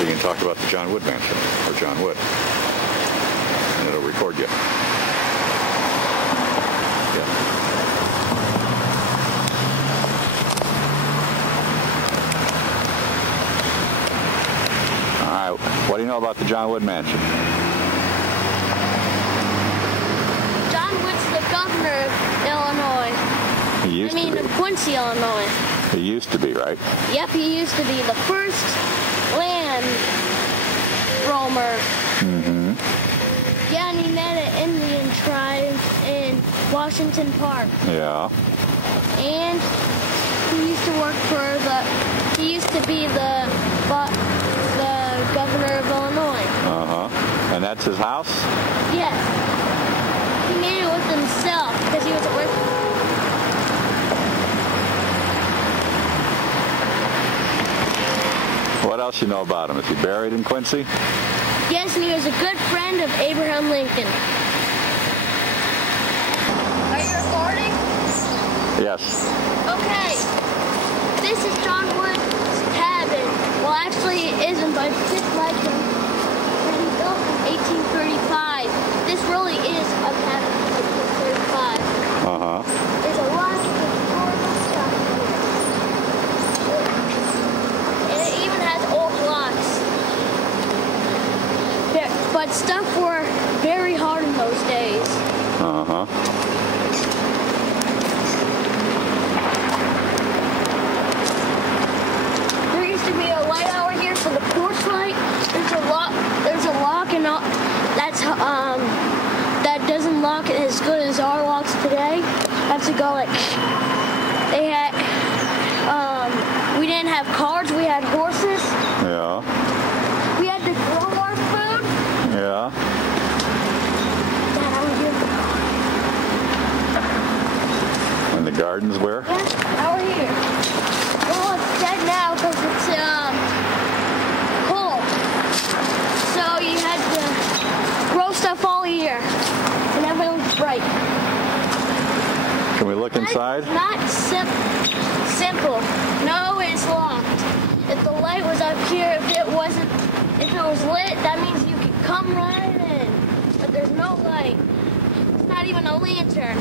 So you can talk about the John Wood Mansion, or John Wood, and it'll record you. Yeah. All right, what do you know about the John Wood Mansion? John Wood's the governor of Illinois. He used to be. of Quincy, Illinois. He used to be, right? Yep, he used to be the first land roamer. Mm-hmm. Yeah, and he met an Indian tribe in Washington Park. Yeah. And he used to work for he used to be the governor of Illinois. Uh-huh. And that's his house? Yes. He made it with himself because he was at work. What else you know about him? Is he buried in Quincy? Yes, and he was a good friend of Abraham Lincoln. Are you recording? Yes. Okay. This is John Wood's cabin. Well, actually it isn't, but it's just like him. And he built in 1835. This really is a cabin from 1835. Uh-huh. There's a lot of historical stuff here. And it even has old clocks. But stuff were very hard in those days. Uh-huh. There used to be a light out here for the porch light. There's a lock and that doesn't lock as good as our locks today. Have to go we didn't have cars, we had horses. Yeah. We had to grow our food. Yeah. Dad, how are you? And the gardens where? Yeah, how are you? Well, it's dead now because it's cold. So you had to grow stuff all year, and everything was bright. Can we look inside? It's not simple. No, it's locked. If the light was up here, if it was lit, that means you could come right in. But there's no light. It's not even a lantern.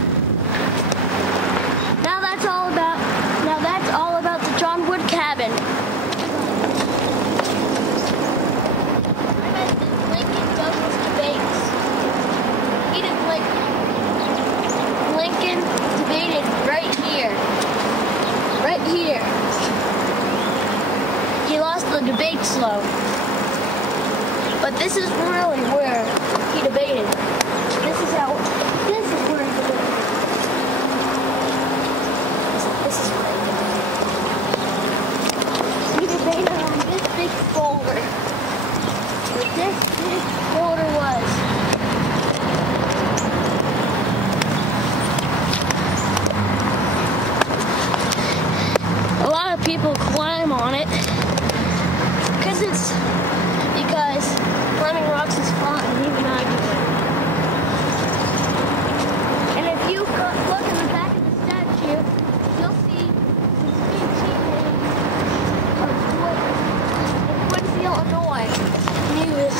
Now that's all about the John Wood cabin. I'm at the Lincoln Douglas debates. Lincoln debated right here. Right here. He lost the debates though. But this is really where he debated. This is where he debated. This is where he debated on this big boulder. What this big boulder was. A lot of people climb on it because climbing rocks is fun, even I do it. And if you look in the back of the statue, you'll see some big teammates of Wood in Quincy, Illinois. And he was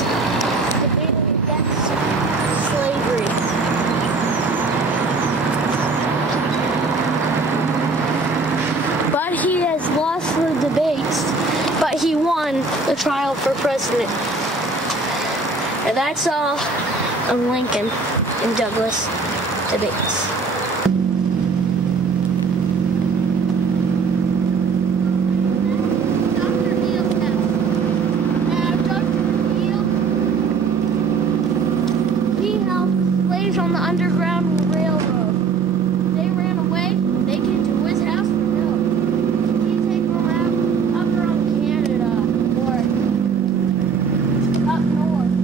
debating against slavery. But he has lost the debates, but he won the trial for president. And that's all on Lincoln and Douglas debates. Dr. Neal's house. Now, Dr. Neal, he helped slaves on the Underground Railroad. They ran away. They came to his house for milk. He take them out up around Canada or up north.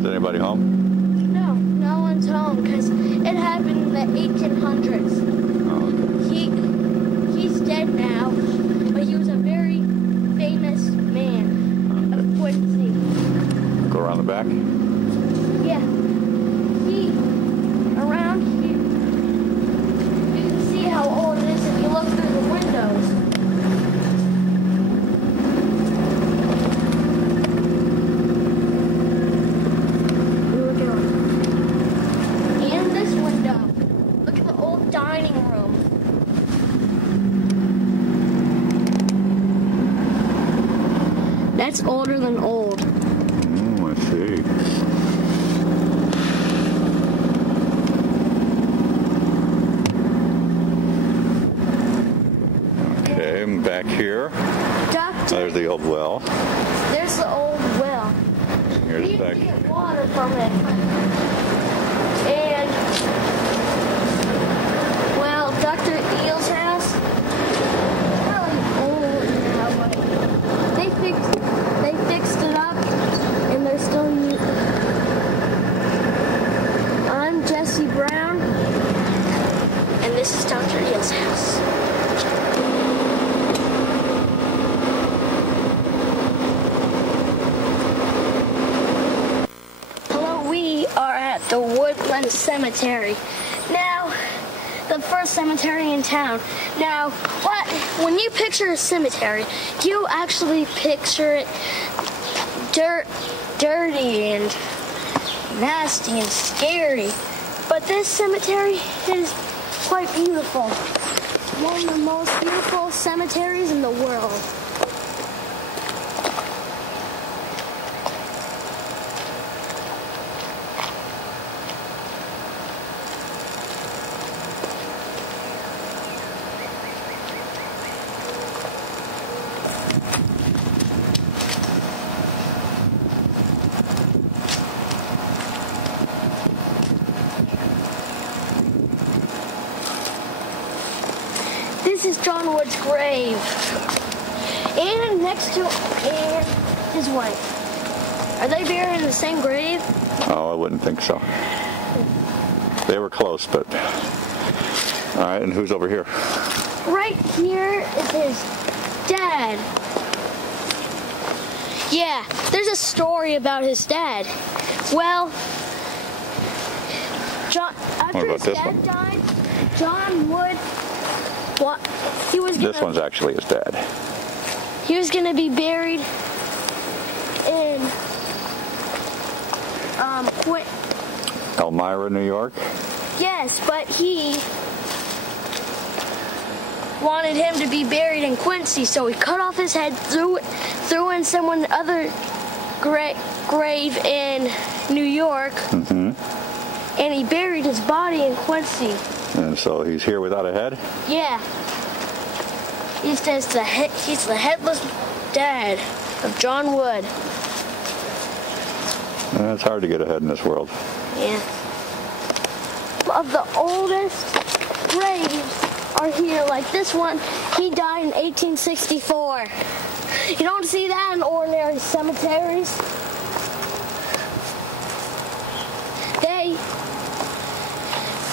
Is anybody home? No, no one's home because it happened in the 1800s. Oh, okay. He's dead now, but he was a very famous man of Quincy. Go around the back? Yeah. Around here, you can see how old it is if you look through the windows. That's older than old. I see. Okay, I'm back here. Doctor, There's the old well. there's the old well. Here's We back. can get water from it. And, well, Dr. Eel's house, it's really old now, but they fixed it up, and they're still using it. I'm Jesse Brown, and this is Dr. Eel's house. We are at the Woodland Cemetery. Now, the first cemetery in town. Now, when you picture a cemetery, you actually picture it dirty and nasty and scary. But this cemetery is quite beautiful. One of the most beautiful cemeteries in the world. This is John Wood's grave. And next to and his wife. Are they buried in the same grave? Oh, I wouldn't think so. They were close, but... All right, and who's over here? Right here is his dad. Yeah, there's a story about his dad. Well, after his dad died, John Wood... This one's actually his dad. He was going to be buried in Elmira, New York? Yes, but he wanted him to be buried in Quincy, so he cut off his head, threw in someone other grave in New York, and he buried his body in Quincy. And so he's here without a head? Yeah. He's the headless dad of John Wood. It's hard to get ahead in this world. Yeah. Of the oldest graves are here, like this one. He died in 1864. You don't see that in ordinary cemeteries.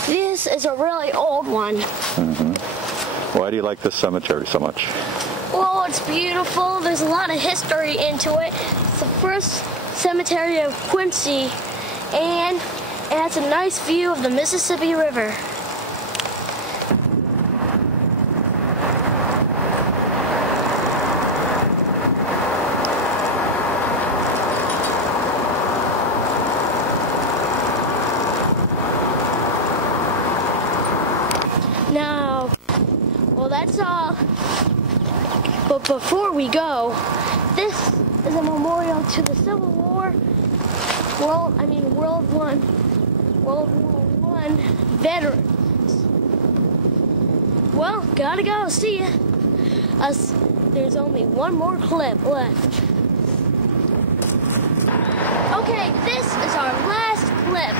This is a really old one. Why do you like this cemetery so much? Well, it's beautiful. There's a lot of history into it. It's the first cemetery of Quincy, and it has a nice view of the Mississippi River. Now, well, that's all. But before we go, this is a memorial to the Civil War, World War I veterans. Well, gotta go. See ya. There's only one more clip left. Okay, this is our last clip.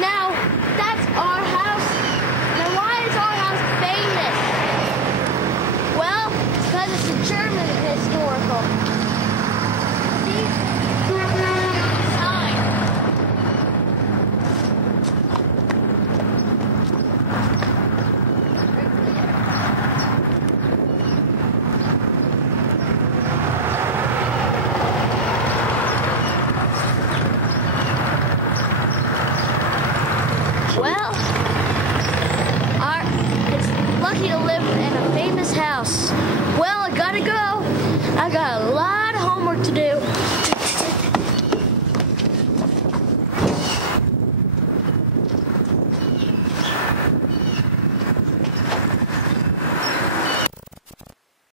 Now, that's our house. Now, why is our house famous? Well, it's because it's a German historical